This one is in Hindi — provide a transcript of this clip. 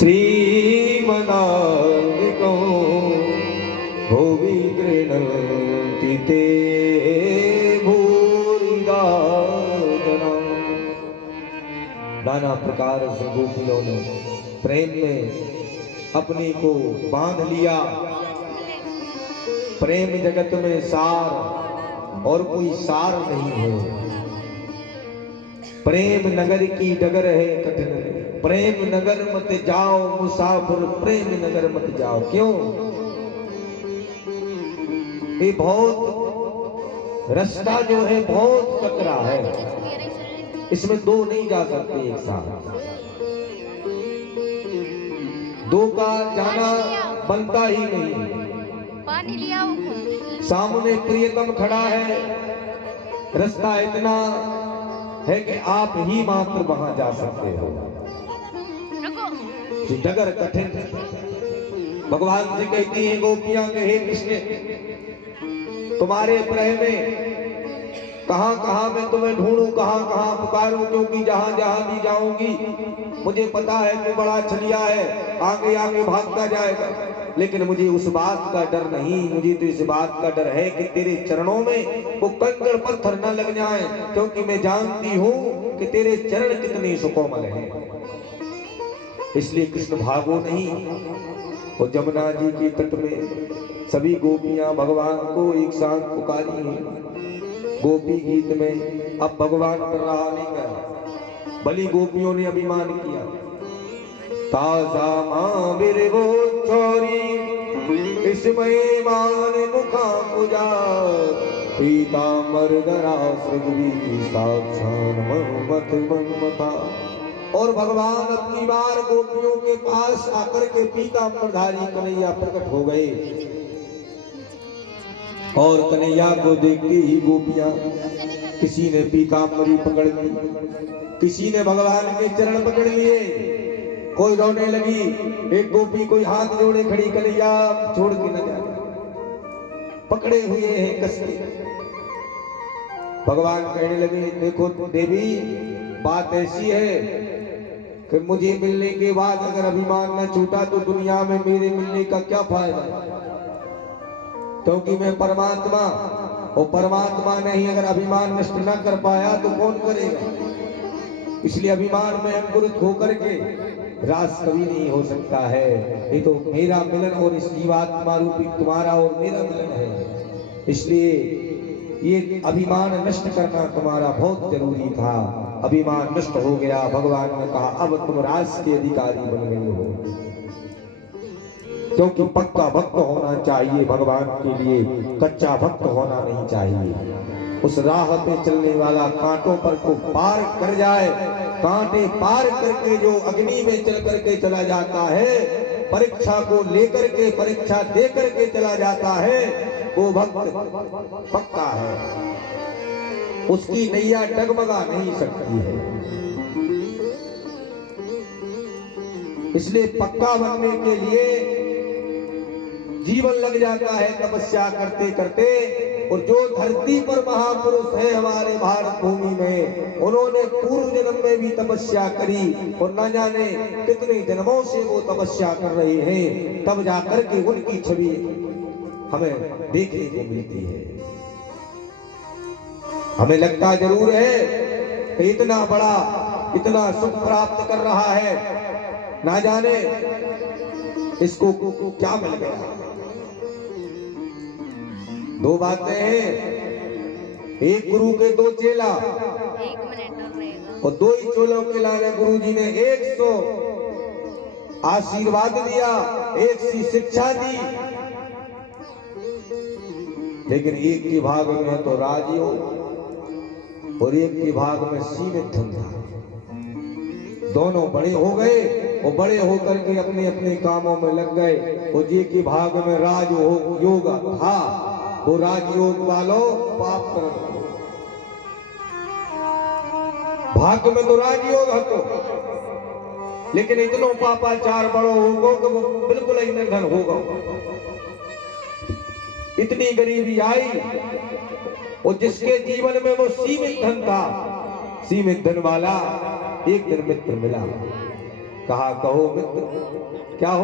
श्रीमदान्विको भुवि गृह्णन्ति ते भूरिदा जना। नाना प्रकार से गोपियों ने प्रेम में अपने को बांध लिया। प्रेम जगत में सार और कोई सार नहीं है। प्रेम नगर की डगर है कठिन, प्रेम नगर मत जाओ मुसाफिर, प्रेम नगर मत जाओ। क्यों? ये बहुत रास्ता जो है बहुत सकरा है, इसमें दो नहीं जा सकते एक साथ। दो का जाना बनता ही नहीं। पानी लिया सामने प्रियतम खड़ा है, रास्ता इतना है कि आप ही मात्र वहां जा सकते हो। डगर कठिन। भगवान से कहती है गोपियां के हे कृष्ण, तुम्हारे प्रेम में कहां कहां मैं तुम्हें ढूंढूं, कहां कहां पुकारूं, क्योंकि जहां जहां भी जाऊंगी मुझे पता है तू बड़ा छलिया है, आगे आगे भागता जाएगा। लेकिन मुझे उस बात का डर नहीं, मुझे तो इस बात का डर है कि तेरे चरणों में वो कंकड़ पत्थर न लग जाएं, क्योंकि मैं जानती हूं कि तेरे चरण कितने सुकोमल हैं। इसलिए कृष्ण भागो नहीं। और जमुना जी के तट में सभी गोपियां भगवान को एक साथ पुकारी हैं। गोपी गीत में अब भगवान पर रहा नहीं गया, बलि गोपियों ने अभिमान किया। ताजा मां बिरगो चोरी इसमें मान मुखा पूजा, पीतांबर धरा सृगवी साक्षान मत मनमता। और भगवान अपनी बार गोपियों के पास आकर के पीतांबरधारी कन्हैया प्रकट हो गए। और कन्हैया को देखते ही गोपियां, किसी ने पीतांबरी पकड़ ली, किसी ने भगवान के चरण पकड़ लिए, कोई रोने लगी, एक गोपी कोई हाथ जोड़े खड़ी, कन्हैया छोड़ के न जाए, पकड़े हुए हैं कसके। भगवान कहने लगे देखो देवी, बात ऐसी है कि मुझे मिलने के बाद अगर अभिमान न छूटा तो दुनिया में मेरे मिलने का क्या फायदा, क्योंकि मैं परमात्मा, और परमात्मा ने ही अगर अभिमान नष्ट न कर पाया तो कौन करेगा। इसलिए अभिमान में अंकुरित होकर के रास कभी नहीं हो सकता है। ये तो मेरा मिलन और इस जीवात्मा रूपी तुम्हारा और मेरा मिलन है। इसलिए ये अभिमान नष्ट करना तुम्हारा बहुत जरूरी था। अभिमान नष्ट हो गया। भगवान ने कहा अब तुम रास के अधिकारी बन गए हो, क्योंकि पक्का भक्त होना चाहिए भगवान के लिए, कच्चा भक्त होना नहीं चाहिए। उस राह पे चलने वाला कांटों पर को पार कर जाए, कांटे पार करके जो अग्नि में चल करके चला जाता है, परीक्षा को लेकर के परीक्षा दे करके चला जाता है, वो भक्त पक्का है। उसकी नैया डगमगा नहीं सकती है। इसलिए पक्का बनने के लिए जीवन लग जाता है तपस्या करते करते। और जो धरती पर महापुरुष है हमारे भारत भूमि में, उन्होंने पूर्व जन्म में भी तपस्या करी और न जाने कितने जन्मों से वो तपस्या कर रहे हैं, तब जाकर के उनकी छवि हमें देखने को मिलती है। हमें लगता जरूर है कि इतना बड़ा इतना सुख प्राप्त कर रहा है, ना जाने इसको क्या मिल गया। दो बातें हैं, एक गुरु के दो चेला, और दो ही चोलों के लाने गुरु जी ने 100 आशीर्वाद दिया, 1 सी शिक्षा दी, लेकिन एक के भाग में तो राजयोग और एक के भाग में सीमित धन था। दोनों बड़े हो गए और बड़े होकर के अपने अपने कामों में लग गए। और जी के भाग में राजयोग था, वो राजयोग वालों पाप कर, भाग्य में तो राजयोग है तो, लेकिन इतनों पापाचार बड़ो होगा कि वो बिल्कुल ही निर्धन होगा। इतनी गरीबी आई और जिसके जीवन में वो सीमित धन था, सीमित धन वाला एक दिन मित्र मिला, कहा कहो मित्र क्या हो